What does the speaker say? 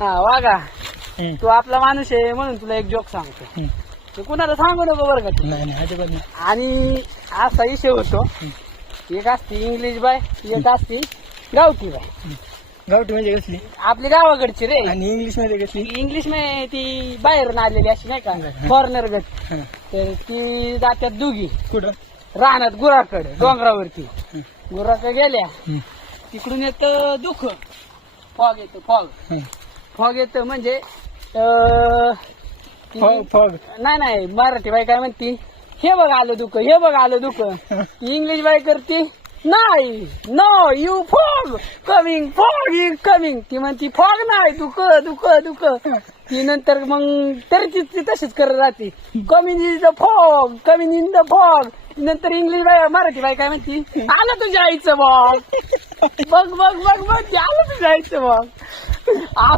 हा वागा हम्म. तू आपला माणूस आहे म्हणून तुला एक जोक सांगतो. हम्म. ते कुणाला सांगू नको बरं का तू. नाही अजिबात नाही. आणि असा विषय होतो, एक असते इंग्लिश बाय, एक असते गावठी बाय. गावठी म्हणजे कसली आपली गावाकडची रे. आणि इंग्लिश मध्ये कसली? इंग्लिश मध्ये ती बाहेरून आलेली अशी नाही का, फॉरेनर गट. हा. तर ती जात्यात दोघी कुठं? रानात गुराकडे डोंगरावरती. गुराकडे गेल्या हम्म. तिकडून येतं दुःख, फॉग येतं फॉग. हम्म. फॉग येतं म्हणजे फॉग नाही मराठी बाई काय म्हणती, हे बघ आलं दुःख, हे बघ आलं दुःख. इंग्लिश बाई करते नाही, no you fog coming, fog is coming. ती म्हणती फॉग नाही, दुःख दुःख दुःख. ती नंतर मग तरी ती तशीच करत राहते, coming is the fog, coming in the fog. नंतर इंग्लिश बाई मराठी बाई काय म्हणती, आलं तुझ्या आईचं बघ, बघ बघ बघ बघ आलं तुझ्या आईचं बघ.